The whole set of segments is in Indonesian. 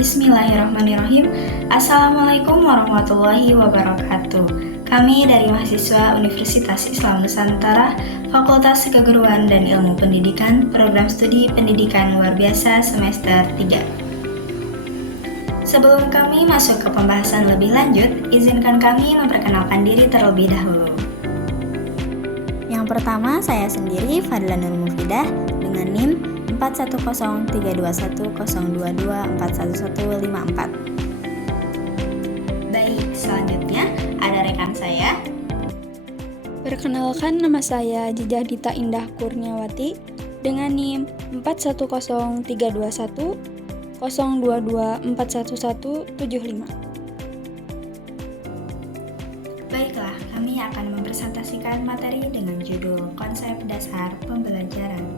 Bismillahirrahmanirrahim. Assalamualaikum warahmatullahi wabarakatuh. Kami dari mahasiswa Universitas Islam Nusantara, Fakultas Keguruan dan Ilmu Pendidikan, Program Studi Pendidikan Luar Biasa semester 3. Sebelum kami masuk ke pembahasan lebih lanjut, izinkan kami memperkenalkan diri terlebih dahulu. Yang pertama, saya sendiri Fadla Nur Mufidah dengan NIM 41032102241154. Baik, selanjutnya ada rekan saya. Perkenalkan, nama saya Jejadita Indah Kurniawati dengan NIM 41032102241175. Baiklah, kami akan mempresentasikan materi dengan judul Konsep Dasar Pembelajaran.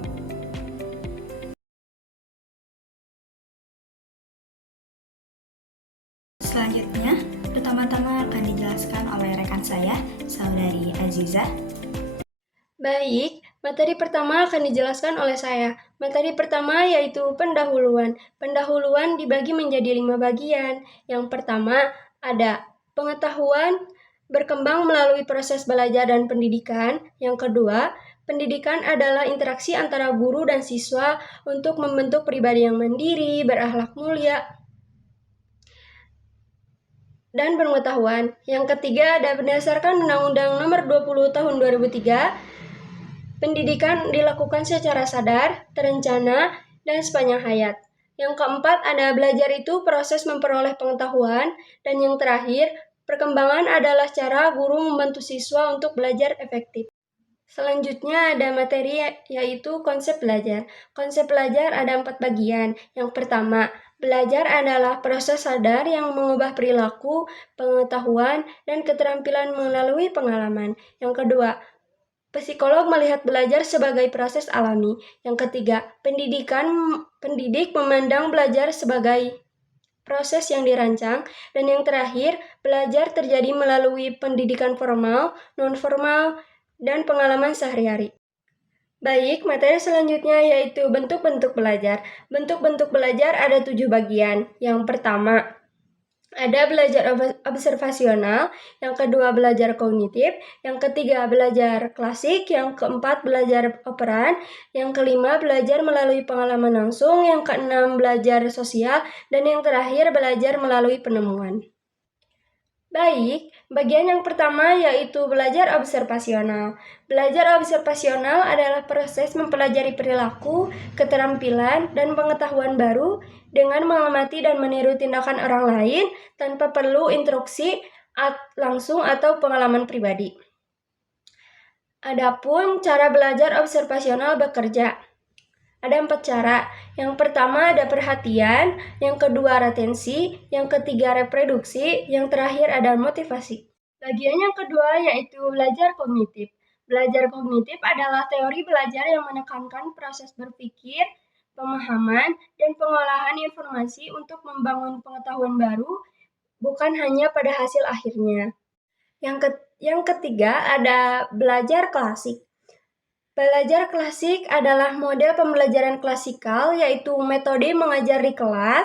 Selanjutnya, pertama-tama akan dijelaskan oleh rekan saya, Saudari Aziza. Baik, materi pertama akan dijelaskan oleh saya. Materi pertama yaitu pendahuluan. Pendahuluan dibagi menjadi 5 bagian. Yang pertama ada pengetahuan berkembang melalui proses belajar dan pendidikan. Yang kedua, pendidikan adalah interaksi antara guru dan siswa untuk membentuk pribadi yang mandiri, berakhlak mulia, dan pengetahuan. Yang ketiga ada berdasarkan Undang-Undang Nomor 20 Tahun 2003, pendidikan dilakukan secara sadar, terencana, dan sepanjang hayat. Yang keempat ada belajar itu proses memperoleh pengetahuan. Dan yang terakhir, perkembangan adalah cara guru membantu siswa untuk belajar efektif. Selanjutnya ada materi yaitu konsep belajar. Konsep belajar ada 4 bagian. Yang pertama, belajar adalah proses sadar yang mengubah perilaku, pengetahuan, dan keterampilan melalui pengalaman. Yang kedua, psikolog melihat belajar sebagai proses alami. Yang ketiga, pendidik memandang belajar sebagai proses yang dirancang. Dan yang terakhir, belajar terjadi melalui pendidikan formal, non-formal, dan pengalaman sehari-hari. Baik, materi selanjutnya yaitu bentuk-bentuk belajar. Bentuk-bentuk belajar ada 7 bagian. Yang pertama, ada belajar observasional, yang kedua belajar kognitif, yang ketiga belajar klasik, yang keempat belajar operan, yang kelima belajar melalui pengalaman langsung, yang keenam belajar sosial, dan yang terakhir belajar melalui penemuan. Baik, bagian yang pertama yaitu belajar observasional. Belajar observasional adalah proses mempelajari perilaku, keterampilan, dan pengetahuan baru dengan mengamati dan meniru tindakan orang lain tanpa perlu instruksi langsung atau pengalaman pribadi. Adapun cara belajar observasional bekerja. Ada 4 cara. Yang pertama ada perhatian, yang kedua retensi, yang ketiga reproduksi, yang terakhir ada motivasi. Bagian yang kedua yaitu belajar kognitif. Belajar kognitif adalah teori belajar yang menekankan proses berpikir, pemahaman, dan pengolahan informasi untuk membangun pengetahuan baru, bukan hanya pada hasil akhirnya. Yang ketiga ada belajar klasik. Belajar klasik adalah model pembelajaran klasikal, yaitu metode mengajar di kelas,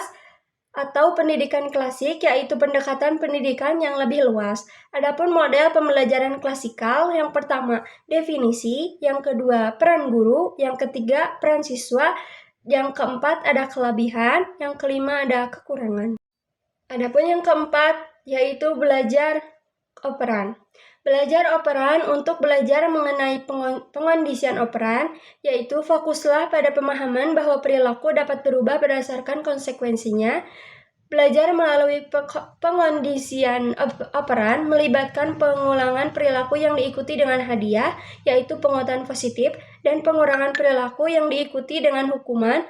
atau pendidikan klasik, yaitu pendekatan pendidikan yang lebih luas. Adapun model pembelajaran klasikal, yang pertama definisi, yang kedua peran guru, yang ketiga peran siswa, yang keempat ada kelebihan, yang kelima ada kekurangan. Adapun yang keempat yaitu belajar operan. Belajar operan untuk belajar mengenai pengondisian operan, yaitu fokuslah pada pemahaman bahwa perilaku dapat berubah berdasarkan konsekuensinya. Belajar melalui pengondisian operan melibatkan pengulangan perilaku yang diikuti dengan hadiah, yaitu penguatan positif, dan pengurangan perilaku yang diikuti dengan hukuman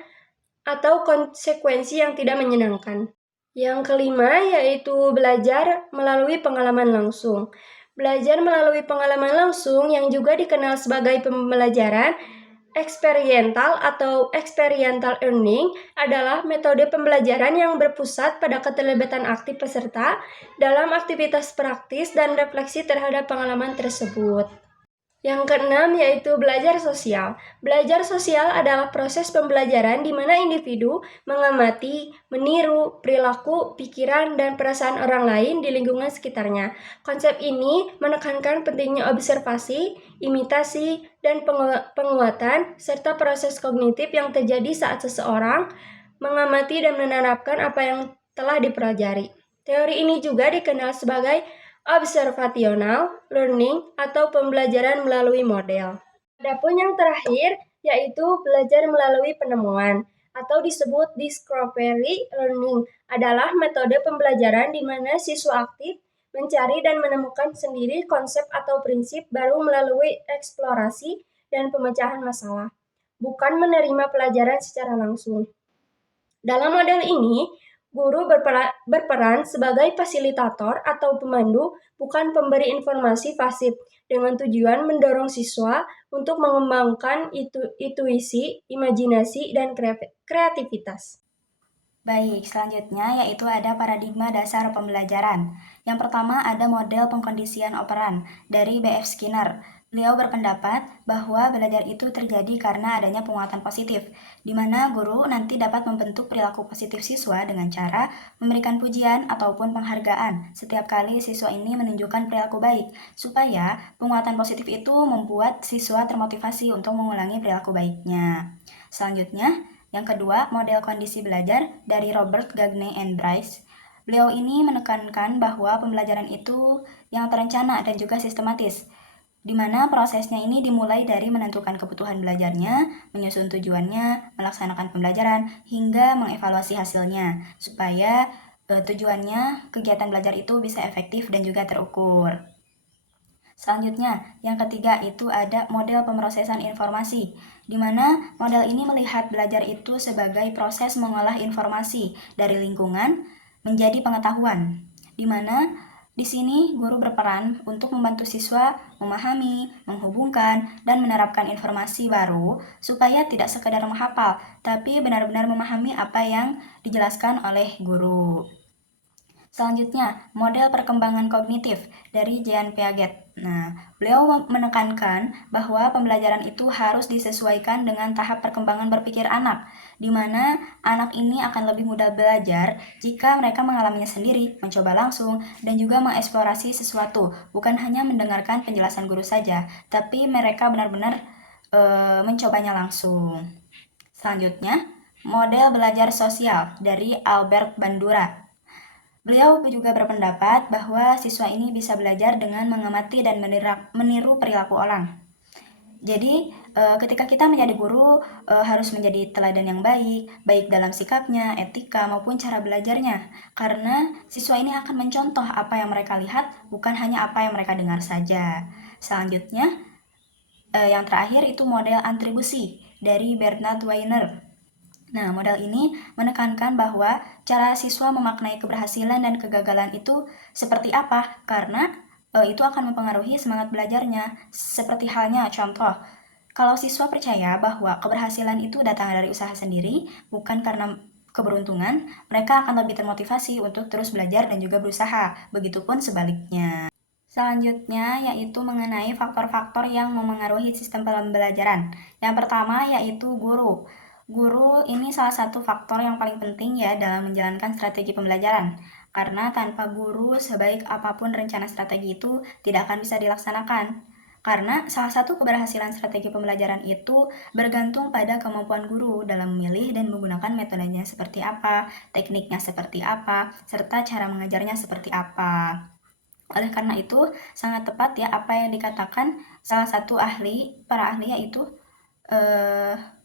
atau konsekuensi yang tidak menyenangkan. Yang kelima yaitu belajar melalui pengalaman langsung. Belajar melalui pengalaman langsung yang juga dikenal sebagai pembelajaran eksperiental atau experiential learning adalah metode pembelajaran yang berpusat pada keterlibatan aktif peserta dalam aktivitas praktis dan refleksi terhadap pengalaman tersebut. Yang keenam yaitu belajar sosial. Belajar sosial adalah proses pembelajaran di mana individu mengamati, meniru perilaku, pikiran, dan perasaan orang lain di lingkungan sekitarnya. Konsep ini menekankan pentingnya observasi, imitasi, dan penguatan, serta proses kognitif yang terjadi saat seseorang mengamati dan menerapkan apa yang telah dipelajari. Teori ini juga dikenal sebagai observational learning atau pembelajaran melalui model. Adapun yang terakhir yaitu belajar melalui penemuan atau disebut discovery learning adalah metode pembelajaran di mana siswa aktif mencari dan menemukan sendiri konsep atau prinsip baru melalui eksplorasi dan pemecahan masalah, bukan menerima pelajaran secara langsung. Dalam model ini, guru berperan sebagai fasilitator atau pemandu, bukan pemberi informasi pasif, dengan tujuan mendorong siswa untuk mengembangkan intuisi, imajinasi, dan kreativitas. Baik, selanjutnya yaitu ada paradigma dasar pembelajaran. Yang pertama ada model pengkondisian operan dari B.F. Skinner. Beliau berpendapat bahwa belajar itu terjadi karena adanya penguatan positif, di mana guru nanti dapat membentuk perilaku positif siswa dengan cara memberikan pujian ataupun penghargaan setiap kali siswa ini menunjukkan perilaku baik, supaya penguatan positif itu membuat siswa termotivasi untuk mengulangi perilaku baiknya. Selanjutnya, yang kedua, model kondisi belajar dari Robert Gagne and Bryce. Beliau ini menekankan bahwa pembelajaran itu yang terencana dan juga sistematis, di mana prosesnya ini dimulai dari menentukan kebutuhan belajarnya, menyusun tujuannya, melaksanakan pembelajaran, hingga mengevaluasi hasilnya, supaya tujuannya kegiatan belajar itu bisa efektif dan juga terukur. Selanjutnya, yang ketiga itu ada model pemrosesan informasi, di mana model ini melihat belajar itu sebagai proses mengolah informasi dari lingkungan menjadi pengetahuan, di mana di sini guru berperan untuk membantu siswa memahami, menghubungkan, dan menerapkan informasi baru supaya tidak sekedar menghafal, tapi benar-benar memahami apa yang dijelaskan oleh guru. Selanjutnya, model perkembangan kognitif dari Jean Piaget. Nah, beliau menekankan bahwa pembelajaran itu harus disesuaikan dengan tahap perkembangan berpikir anak, di mana anak ini akan lebih mudah belajar jika mereka mengalaminya sendiri, mencoba langsung, dan juga mengeksplorasi sesuatu, bukan hanya mendengarkan penjelasan guru saja, tapi mereka benar-benar mencobanya langsung. Selanjutnya, model belajar sosial dari Albert Bandura. Beliau juga berpendapat bahwa siswa ini bisa belajar dengan mengamati dan meniru perilaku orang. Jadi, ketika kita menjadi guru, harus menjadi teladan yang baik, baik dalam sikapnya, etika, maupun cara belajarnya. Karena siswa ini akan mencontoh apa yang mereka lihat, bukan hanya apa yang mereka dengar saja. Selanjutnya, yang terakhir itu model atribusi dari Bernard Weiner. Nah, model ini menekankan bahwa cara siswa memaknai keberhasilan dan kegagalan itu seperti apa, karena itu akan mempengaruhi semangat belajarnya. Seperti halnya contoh, kalau siswa percaya bahwa keberhasilan itu datang dari usaha sendiri, bukan karena keberuntungan, mereka akan lebih termotivasi untuk terus belajar dan juga berusaha. Begitupun sebaliknya. Selanjutnya yaitu mengenai faktor-faktor yang memengaruhi sistem pembelajaran. Yang pertama yaitu guru. Guru ini salah satu faktor yang paling penting ya dalam menjalankan strategi pembelajaran. Karena tanpa guru, sebaik apapun rencana strategi itu tidak akan bisa dilaksanakan. Karena salah satu keberhasilan strategi pembelajaran itu bergantung pada kemampuan guru dalam memilih dan menggunakan metodenya seperti apa, tekniknya seperti apa, serta cara mengajarnya seperti apa. Oleh karena itu, sangat tepat ya apa yang dikatakan salah satu para ahli yaitu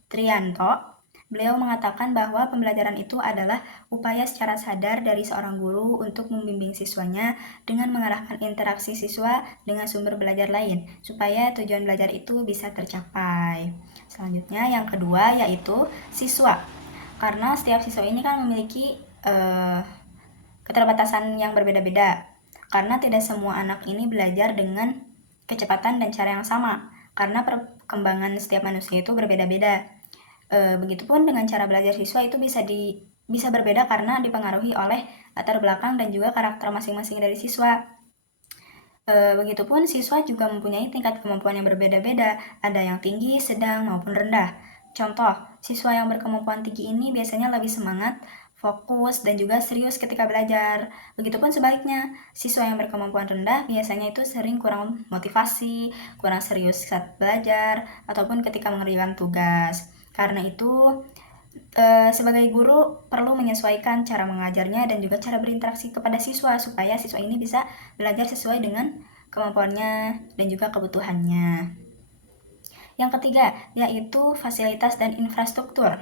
Trianto. Beliau mengatakan bahwa pembelajaran itu adalah upaya secara sadar dari seorang guru untuk membimbing siswanya dengan mengarahkan interaksi siswa dengan sumber belajar lain, supaya tujuan belajar itu bisa tercapai. Selanjutnya, yang kedua yaitu siswa. Karena setiap siswa ini kan memiliki keterbatasan yang berbeda-beda. Karena tidak semua anak ini belajar dengan kecepatan dan cara yang sama. Karena perkembangan setiap manusia itu berbeda-beda. Begitupun dengan cara belajar siswa itu bisa berbeda karena dipengaruhi oleh latar belakang dan juga karakter masing-masing dari siswa. Begitupun siswa juga mempunyai tingkat kemampuan yang berbeda-beda, ada yang tinggi, sedang, maupun rendah. Contoh, siswa yang berkemampuan tinggi ini biasanya lebih semangat, fokus, dan juga serius ketika belajar. Begitupun sebaliknya, siswa yang berkemampuan rendah biasanya itu sering kurang motivasi, kurang serius saat belajar, ataupun ketika mengerjakan tugas. Karena itu, sebagai guru perlu menyesuaikan cara mengajarnya dan juga cara berinteraksi kepada siswa supaya siswa ini bisa belajar sesuai dengan kemampuannya dan juga kebutuhannya. Yang ketiga, yaitu fasilitas dan infrastruktur.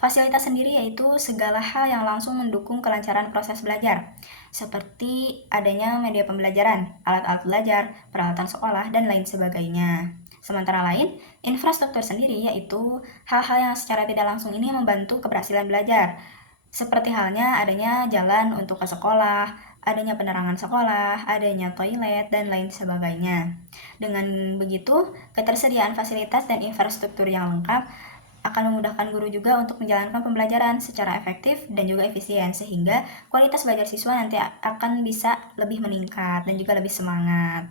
Fasilitas sendiri yaitu segala hal yang langsung mendukung kelancaran proses belajar, seperti adanya media pembelajaran, alat-alat belajar, peralatan sekolah, dan lain sebagainya. Sementara lain, infrastruktur sendiri yaitu hal-hal yang secara tidak langsung ini membantu keberhasilan belajar, seperti halnya adanya jalan untuk ke sekolah, adanya penerangan sekolah, adanya toilet, dan lain sebagainya. Dengan begitu, ketersediaan fasilitas dan infrastruktur yang lengkap akan memudahkan guru juga untuk menjalankan pembelajaran secara efektif dan juga efisien, sehingga kualitas belajar siswa nanti akan bisa lebih meningkat dan juga lebih semangat.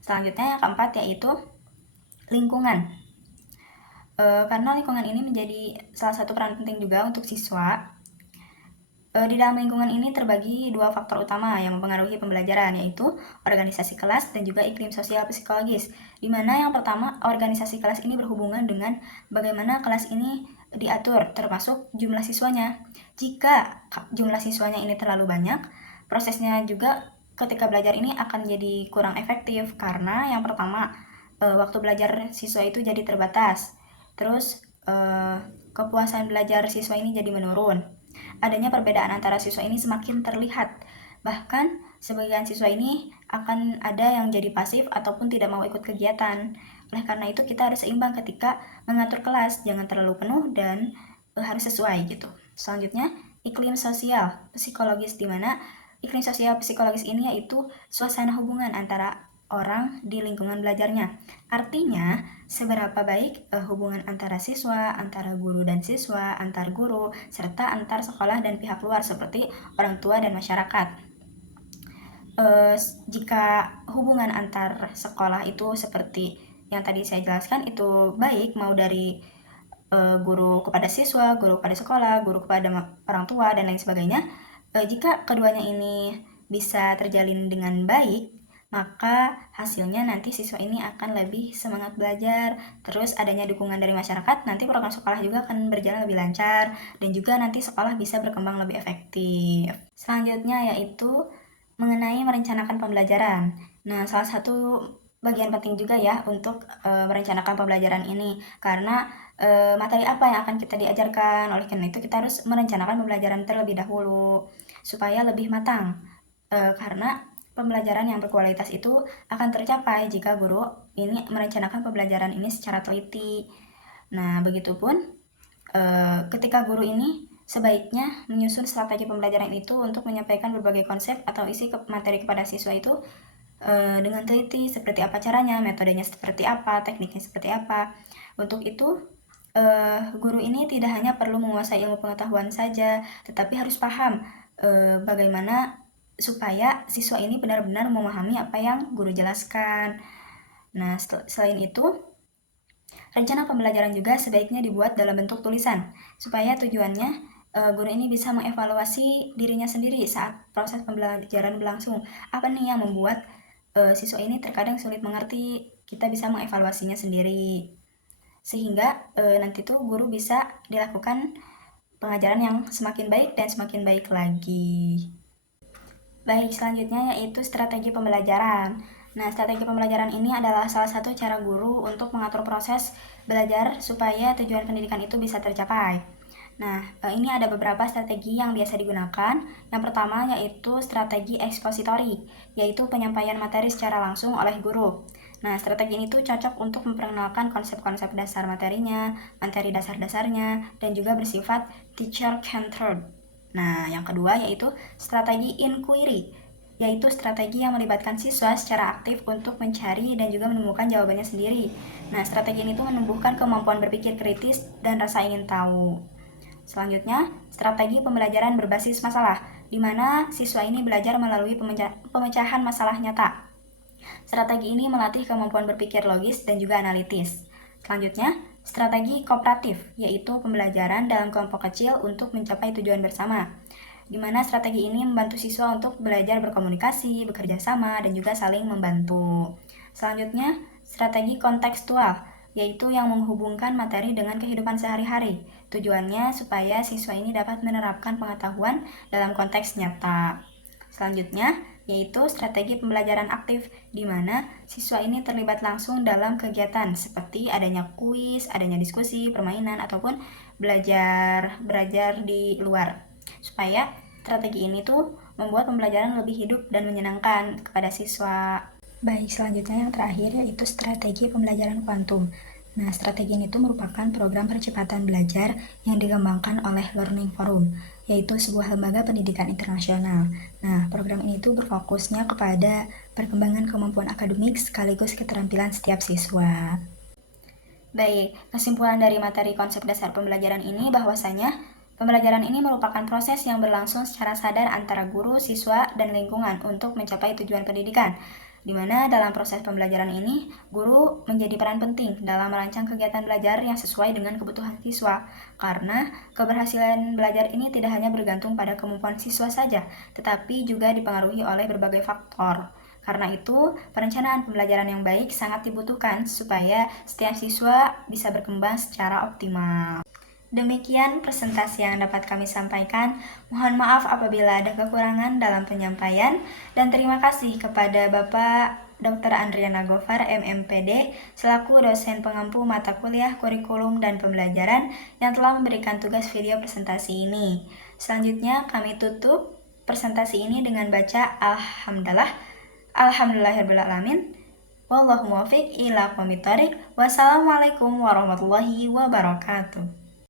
Selanjutnya yang keempat yaitu lingkungan. Karena lingkungan ini menjadi salah satu peran penting juga untuk siswa. Di dalam lingkungan ini terbagi dua faktor utama yang mempengaruhi pembelajaran, yaitu organisasi kelas dan juga iklim sosial psikologis. Di mana yang pertama, organisasi kelas ini berhubungan dengan bagaimana kelas ini diatur, termasuk jumlah siswanya. Jika jumlah siswanya ini terlalu banyak, prosesnya juga ketika belajar ini akan jadi kurang efektif, karena yang pertama, waktu belajar siswa itu jadi terbatas. Terus, kepuasan belajar siswa ini jadi menurun. Adanya perbedaan antara siswa ini semakin terlihat. Bahkan sebagian siswa ini akan ada yang jadi pasif ataupun tidak mau ikut kegiatan. Oleh karena itu kita harus seimbang ketika mengatur kelas, jangan terlalu penuh dan harus sesuai gitu. Selanjutnya, iklim sosial psikologis, di mana iklim sosial psikologis ini yaitu suasana hubungan antara orang di lingkungan belajarnya. Artinya, seberapa baik hubungan antara siswa, antara guru dan siswa, antar guru, serta antar sekolah dan pihak luar seperti orang tua dan masyarakat. Jika hubungan antar sekolah itu seperti yang tadi saya jelaskan itu baik, mau dari guru kepada siswa, guru kepada sekolah, guru kepada orang tua, dan lain sebagainya, jika keduanya ini bisa terjalin dengan baik, maka hasilnya nanti siswa ini akan lebih semangat belajar. Terus adanya dukungan dari masyarakat, nanti program sekolah juga akan berjalan lebih lancar dan juga nanti sekolah bisa berkembang lebih efektif. Selanjutnya yaitu mengenai merencanakan pembelajaran. Nah, salah satu bagian penting juga ya untuk merencanakan pembelajaran ini, karena materi apa yang akan kita diajarkan. Oleh karena itu kita harus merencanakan pembelajaran terlebih dahulu supaya lebih matang, karena pembelajaran yang berkualitas itu akan tercapai jika guru ini merencanakan pembelajaran ini secara teliti. Nah, begitupun ketika guru ini sebaiknya menyusun strategi pembelajaran itu untuk menyampaikan berbagai konsep atau isi materi kepada siswa itu dengan teliti, seperti apa caranya, metodenya seperti apa, tekniknya seperti apa. Untuk itu, guru ini tidak hanya perlu menguasai ilmu pengetahuan saja, tetapi harus paham bagaimana supaya siswa ini benar-benar memahami apa yang guru jelaskan. Nah, selain itu, rencana pembelajaran juga sebaiknya dibuat dalam bentuk tulisan, supaya tujuannya guru ini bisa mengevaluasi dirinya sendiri saat proses pembelajaran berlangsung. Apa nih yang membuat siswa ini terkadang sulit mengerti, kita bisa mengevaluasinya sendiri. Sehingga nanti tuh guru bisa dilakukan pengajaran yang semakin baik dan semakin baik lagi. Baik, selanjutnya yaitu strategi pembelajaran. Nah, strategi pembelajaran ini adalah salah satu cara guru untuk mengatur proses belajar supaya tujuan pendidikan itu bisa tercapai. Nah, ini ada beberapa strategi yang biasa digunakan. Yang pertama yaitu strategi ekspositori, yaitu penyampaian materi secara langsung oleh guru. Nah, strategi ini tuh cocok untuk memperkenalkan konsep-konsep dasar materinya, materi dasar-dasarnya, dan juga bersifat teacher-centered. Nah, yang kedua yaitu strategi inquiry, yaitu strategi yang melibatkan siswa secara aktif untuk mencari dan juga menemukan jawabannya sendiri. Nah, strategi ini tuh menumbuhkan kemampuan berpikir kritis dan rasa ingin tahu. Selanjutnya, strategi pembelajaran berbasis masalah, di mana siswa ini belajar melalui pemecahan masalah nyata. Strategi ini melatih kemampuan berpikir logis dan juga analitis. Selanjutnya, strategi kooperatif, yaitu pembelajaran dalam kelompok kecil untuk mencapai tujuan bersama, di mana strategi ini membantu siswa untuk belajar berkomunikasi, bekerja sama, dan juga saling membantu. Selanjutnya, strategi kontekstual, yaitu yang menghubungkan materi dengan kehidupan sehari-hari. Tujuannya supaya siswa ini dapat menerapkan pengetahuan dalam konteks nyata. Selanjutnya, yaitu strategi pembelajaran aktif, di mana siswa ini terlibat langsung dalam kegiatan seperti adanya kuis, adanya diskusi, permainan, ataupun belajar di luar. Supaya strategi ini tuh membuat pembelajaran lebih hidup dan menyenangkan kepada siswa. Baik, selanjutnya yang terakhir yaitu strategi pembelajaran kuantum. Nah, strategi ini tuh merupakan program percepatan belajar yang dikembangkan oleh Learning Forum, yaitu sebuah lembaga pendidikan internasional. Nah, program ini tuh berfokusnya kepada perkembangan kemampuan akademik sekaligus keterampilan setiap siswa. Baik, kesimpulan dari materi konsep dasar pembelajaran ini bahwasanya pembelajaran ini merupakan proses yang berlangsung secara sadar antara guru, siswa, dan lingkungan untuk mencapai tujuan pendidikan, di mana dalam proses pembelajaran ini, guru menjadi peran penting dalam merancang kegiatan belajar yang sesuai dengan kebutuhan siswa, karena keberhasilan belajar ini tidak hanya bergantung pada kemampuan siswa saja, tetapi juga dipengaruhi oleh berbagai faktor. Karena itu, perencanaan pembelajaran yang baik sangat dibutuhkan supaya setiap siswa bisa berkembang secara optimal. Demikian presentasi yang dapat kami sampaikan. Mohon maaf apabila ada kekurangan dalam penyampaian, dan terima kasih kepada Bapak Dr. Andriana Gofar, MMPD, selaku dosen pengampu mata kuliah kurikulum dan pembelajaran yang telah memberikan tugas video presentasi ini. Selanjutnya kami tutup presentasi ini dengan baca Alhamdulillahirrahmanirrahim. Wallahu muwaffiq ila aqwamit thoriq. Wassalamualaikum warahmatullahi wabarakatuh.